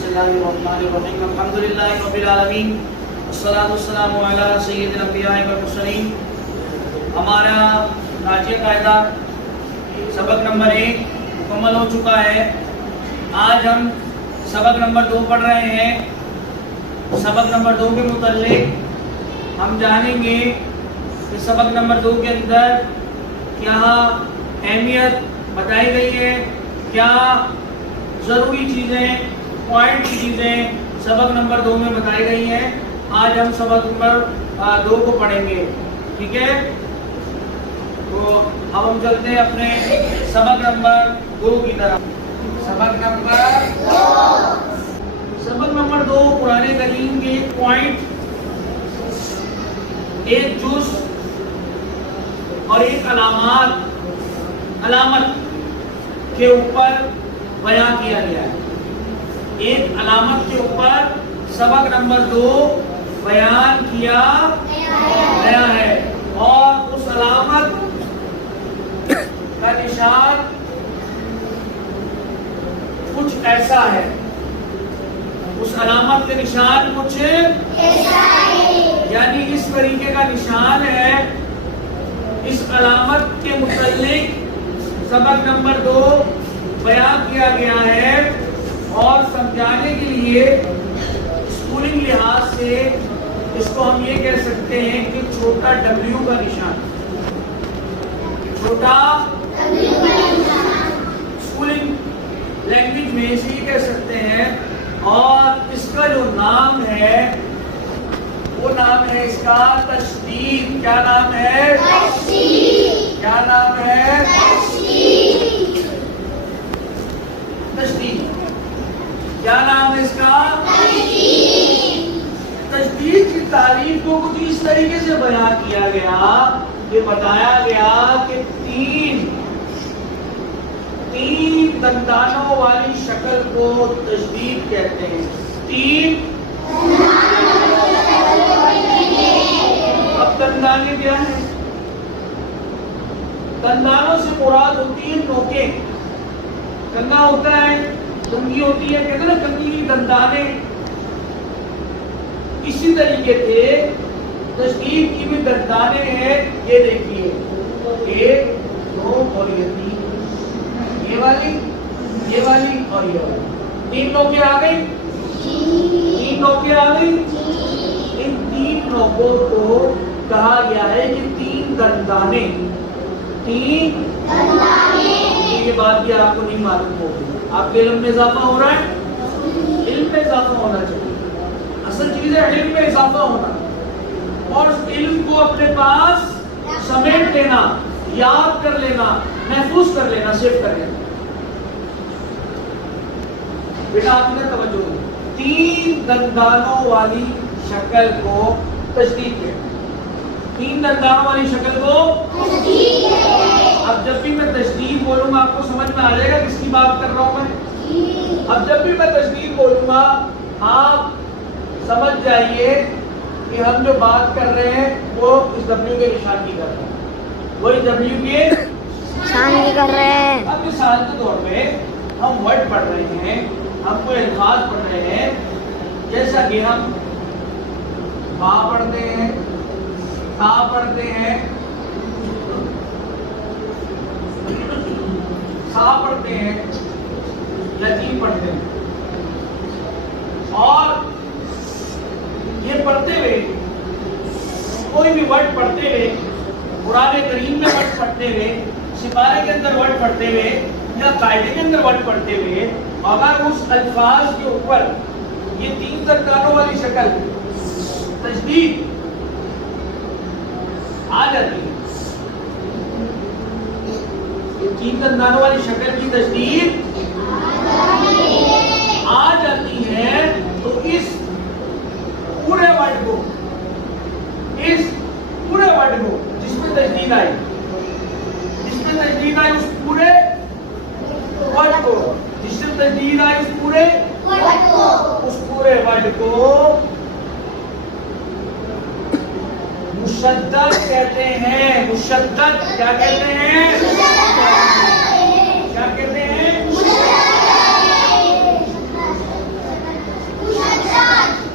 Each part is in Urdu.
بسم اللہ الرحمن الرحیم الحمدللہ رب العالمین والصلاة والسلام علی سید الانبیاء والمرسلین۔ ہمارا راجیہ قاعدہ سبق نمبر 1 مکمل ہو چکا ہے۔ آج ہم سبق نمبر 2 پڑھ رہے ہیں۔ سبق نمبر 2 کے متعلق ہم جانیں گے کہ سبق نمبر 2 کے اندر کیا اہمیت بتائی گئی ہے، کیا ضروری چیزیں، پوائنٹ کی چیزیں سبق نمبر 2 میں بتائی گئی ہیں۔ آج ہم سبق نمبر 2 کو پڑھیں گے، ٹھیک ہے؟ تو اب ہم چلتے ہیں اپنے سبق نمبر 2 کی طرف۔ سبق نمبر 2 قرآن کریم کے ایک پوائنٹ، ایک جز اور ایک علامت کے اوپر بیان کیا گیا ہے۔ ایک علامت کے اوپر سبق نمبر 2 بیان کیا گیا ہے، اور اس علامت کا نشان کچھ ایسا ہے۔ اس علامت کے نشان کچھ ایسا ہے، یعنی اس طریقے کا نشان ہے۔ اس علامت کے متعلق سبق نمبر 2 بیان کیا گیا ہے، اور سمجھانے کے لیے اسکولنگ لحاظ سے اس کو ہم یہ کہہ سکتے ہیں کہ چھوٹا ڈبلیو کا نشان، چھوٹا اسکولنگ لینگویج میں اسے یہ کہہ سکتے ہیں۔ اور اس کا جو نام ہے وہ نام ہے اس کا تشدید۔ کیا نام ہے؟ تشدید۔ کیا نام ہے؟ تشدید۔ تشدید کیا نام ہے اس کا؟ تشدید کی تعریف کو کچھ اس طریقے سے بیان کیا گیا کہ بتایا گیا کہ تین دندانوں والی شکل کو تشدید کہتے ہیں۔ اب دندانے کیا ہیں؟ دندانوں سے مراد ہوتی ہیں نوکیں۔ کنگا ہوتا ہے، کنگھی ہوتی ہے، کہتے ہیں نا کنگھی دندانے۔ اسی طریقے سے تشدید کی بھی دندانے ہیں۔ یہ دیکھیے، 1 2 اور یہ 3، یہ والی اور یہ والی 3 نوکیں آ گئی۔ 3 نوکیں آ گئی۔ ان 3 نوکوں کو کہا گیا ہے کہ 3 دندانے۔ یہ بات بھی آپ کو نہیں معلوم ہوگی۔ آپ کے علم میں اضافہ ہو رہا ہے، علم میں اضافہ ہونا چاہیے۔ اصل چیز ہے علم میں اضافہ ہونا، اور اس علم کو اپنے پاس سمیٹ لینا، یاد کر لینا، محفوظ کر لینا، سیو کر لینا۔ بیٹا آپ نے توجہ دی، 3 دندانوں والی شکل کو تشدید کہتے ہیں۔ 3 دندانوں والی شکل کو تشدید ہے۔ اب جب بھی میں تشدید بولوں گا آپ کو سمجھ میں آ جائے گا کس کی بات کر رہا ہوں میں۔ اب جب بھی میں تشدید بولوں گا آپ سمجھ جائیے کہ ہم جو بات کر رہے ہیں وہ اس ڈبلیو کے نشان کی کر رہے ہیں، وہی ڈبلیو کے نشان کی کر رہے ہیں۔ اب مثال کے طور پہ ہم ورڈ پڑھ رہے ہیں، ہم کوئی الفاظ پڑھ رہے ہیں، جیسا کہ ہم با پڑھتے ہیں، تا پڑھتے ہیں، سا پڑھتے ہیں، لجی پڑھتے ہیں۔ اور یہ پڑھتے ہوئے، کوئی بھی ورڈ پڑھتے ہوئے، قرآن کریم میں ورڈ پڑھتے ہوئے، سپارے کے اندر ورڈ پڑھتے ہوئے، یا قاعدے کے اندر ورڈ پڑھتے ہوئے، اگر اس الفاظ کے اوپر یہ 3 دندانوں والی شکل تشدید آ جاتی ہے، یہ 3 دندانوں والی شکل کی تشدید آ جاتی ہے، تو اس پورے ورڈ کو جس میں تشدید آئی، اس پورے ورڈ کو، جس میں تشدید آئی اس پورے ورڈ کو مشدد کہتے ہیں۔ مشدد کیا کہتے ہیں؟ کیا کہتے ہیں؟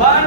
1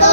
2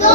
2।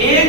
1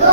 2।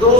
2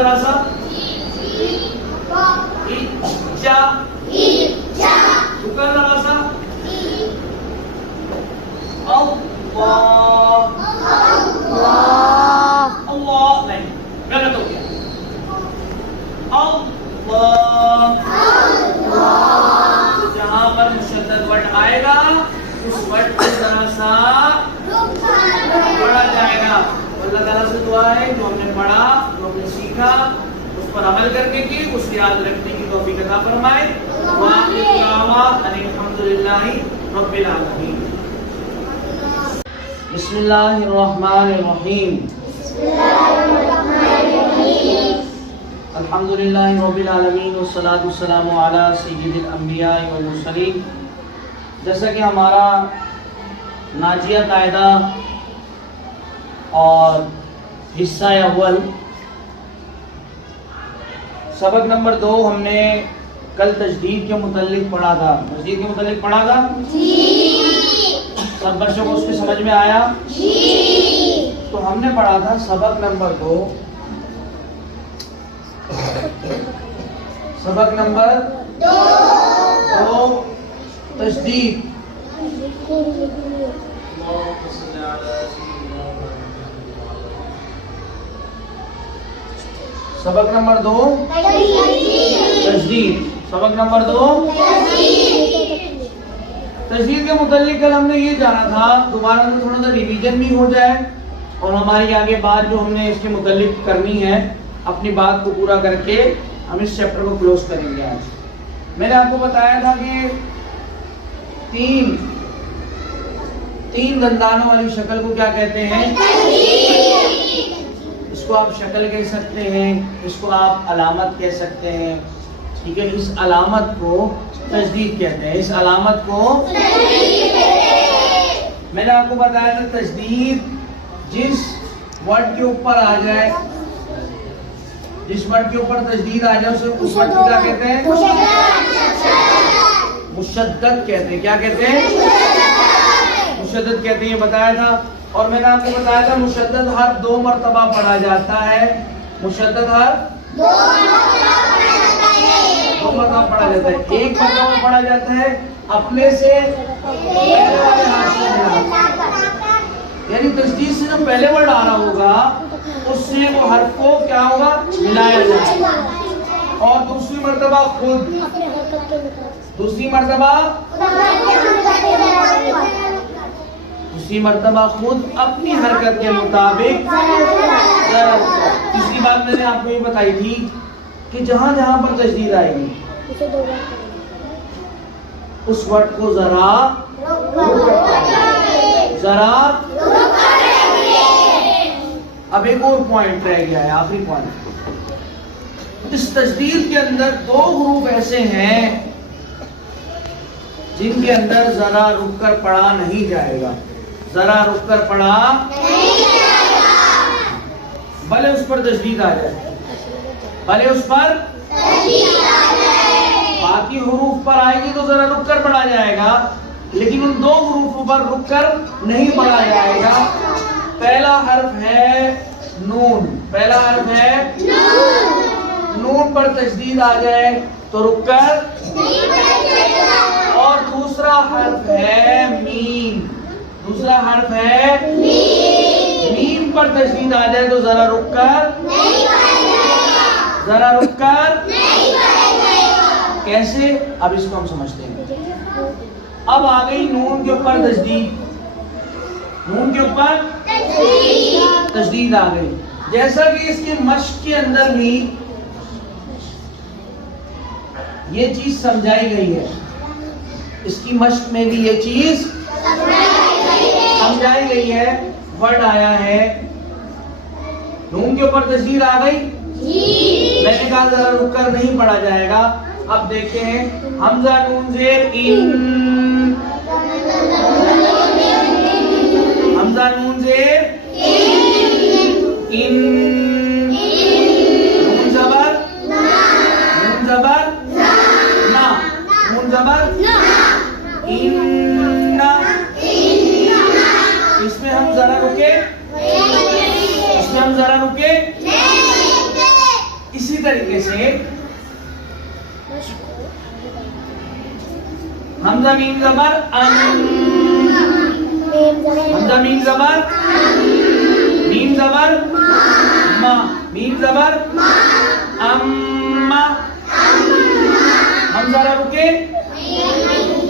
ذرا سا اچا رکا ذرا سا اللہ اللہ نہیں غلط ہو گیا اللہ جہاں پر مشدد ورڈ آئے گا اس ورڈ کو ذرا سا پڑھا جائے گا. اللہ تعالیٰ سے دعا ہے جو ہم نے پڑھا جو ہم نے سیکھا اس پر عمل کر کے کی اس یاد رکھنے کی توفیق عطا فرمائے. وآخر دعوانا ان الحمدللہ رب العالمین. بسم اللہ الرحمن الرحیم. الحمدللہ رب العالمین والصلاة والسلام علی سید الانبیاء والمرسلین. جیسا کہ ہمارا ناجیہ قاعدہ اور حصہ اول سبق نمبر 2 ہم نے کل تجدید کے متعلق پڑھا تھا. تجدید کے متعلق پڑھا تھا سب بچوں کو اس کی سمجھ میں آیا؟ تو ہم نے پڑھا تھا سبق نمبر 2 تجدید. سبق نمبر 2 تجدید. سبق نمبر 2 تجدید کے متعلق کل ہم نے یہ جانا تھا. دوبارہ تھوڑا سا ریویژن بھی ہو جائے اور ہماری آگے بات جو ہم نے اس کے متعلق کرنی ہے اپنی بات کو پورا کر کے ہم اس چیپٹر کو کلوز کریں گے. آج میں نے آپ کو بتایا تھا کہ تین دندانوں والی شکل کو کیا کہتے ہیں؟ اس کو آپ شکل کہہ سکتے ہیں, اس کو آپ علامت کہہ سکتے ہیں. ٹھیک ہے, اس علامت کو تجدید کہتے ہیں. اس علامت کو میں نے آپ کو بتایا تھا تجدید جس ورڈ کے اوپر آ جائے, جس ورڈ کے اوپر تجدید آ جائے اسے اس ورڈ کو کیا کہتے ہیں؟ مشدد کہتے ہیں. کیا کہتے ہیں؟ مشدد کہتے ہیں. یہ بتایا تھا. اور میں نے آپ کو بتایا تھا مشدد ہر 2 مرتبہ پڑھا جاتا ہے. مشدد ہر 2 مرتبہ پڑھا جاتا ہے. ایک مرتبہ پڑھا جاتا ہے اپنے سے یعنی تجدید سے جو پہلے ورڈ آ رہا ہوگا اس سے وہ حرف کو کیا ہوگا؟ ملایا جائے گا. اور دوسری مرتبہ خود اپنی حرکت کے مطابق. تیسری بات میں نے آپ کو یہ بتائی تھی کہ جہاں جہاں پر تجدید آئے گی اس ورڈ کو ذرا اب ایک اور پوائنٹ رہ گیا ہے, آخری پوائنٹ. اس تجدید کے اندر 2 حروف ایسے ہیں جن کے اندر ذرا رک کر پڑھا نہیں جائے گا. ذرا رک کر پڑھا بھلے اس پر تجدید آ جائے, بھلے اس پر باقی حروف پر آئے گی تو ذرا رک کر پڑھا جائے گا, لیکن ان 2 حروفوں پر رک کر نہیں پڑھا جائے گا. پہلا حرف ہے نون. پہلا حرف ہے نون پر تجدید آ جائے تو رک کر. اور دوسرا حرف ہے میم. دوسرا حرف ہے میم پر تجدید آ جائے تو ذرا رک کر کیسے؟ اب اس کو ہم سمجھتے ہیں. اب آ گئی نون کے اوپر تجدید. نون کے اوپر تجدید آ گئی. جیسا کہ اس کی مشق کے اندر بھی یہ چیز سمجھائی گئی ہے, اس کی مشق میں بھی یہ چیز سمجھائی گئی ہے. ورڈ آیا ہے نون کے اوپر تجدید آ گئی. میں نے کہا ذرا رک کر نہیں پڑھا جائے گا. اب دیکھتے ہیں حمزہ نون زیر ان. حمزہ نون زیر ان. نون زبر نا. نون زبر ان. اس میں ہم ذرا رکے طریقے سے حمزہ میم زبر ان، حمزہ میم زبر میم زبر ما، میم زبر اما، ہم ذرا رکے،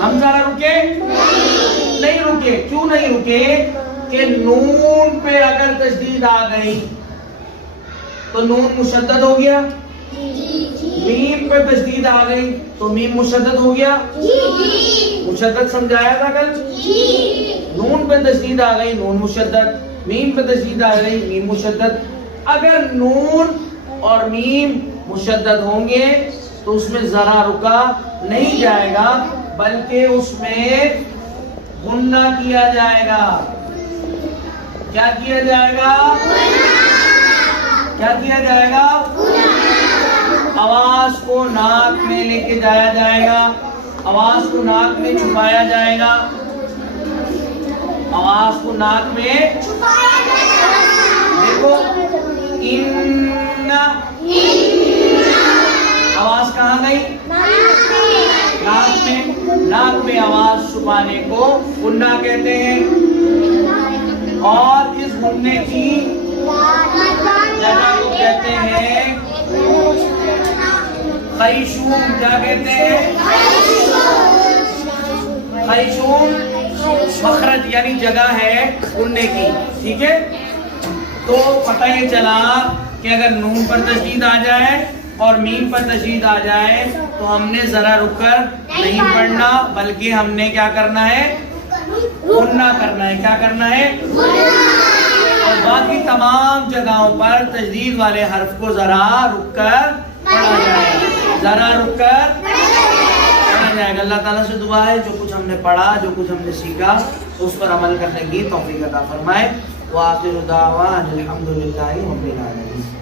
ہم ذرا رکے نہیں رکے، کیوں نہیں رکے کہ نون پہ اگر تشدید آ گئی تو نون مشدد ہو گیا، میم پہ تشدید آ گئی تو میم مشدد ہو گیا، مشدد سمجھایا تھا کل، نون پہ تشدید آ گئی نون مشدد، میم پہ تشدید آ گئی میم مشدد۔ اگر نون اور میم مشدد ہوں گے تو اس میں ذرا رکا نہیں جائے گا بلکہ اس میں غنہ کیا جائے گا۔ کیا کیا جائے گا؟ کیا کیا جائے گا؟ آواز کو ناک میں لے کے جایا جائے گا، آواز کو ناک میں چھپایا جائے گا، آواز کو ناک میں دیکھو ان، آواز کہاں گئی؟ ناک میں، ناک میں آواز چھپانے کو غنہ کہتے ہیں۔ اور اس غنے کی جگہ کو کہتے ہیں خیشوم۔ کیا کہتے ہیں؟ خیشوم مخرج یعنی جگہ ہے غنے کی، ٹھیک ہے؟ تو پتہ یہ چلا کہ اگر نون پر تشدید آ جائے اور میم پر تشدید آ جائے تو ہم نے ذرا رک کر نہیں پڑھنا بلکہ ہم نے کیا کرنا ہے؟ غنہ کرنا ہے۔ کیا کرنا ہے؟ اور باقی تمام جگہوں پر تشدید والے حرف کو ذرا رک کر پڑھا جائے گا، ذرا رک کر پڑھا جائے گا۔ اللہ تعالیٰ سے دعا ہے جو کچھ ہم نے پڑھا، جو کچھ ہم نے سیکھا اس پر عمل کرنے کی توفیق عطا فرمائے۔ وآخر دعوانا الحمد للہ رب العالمین۔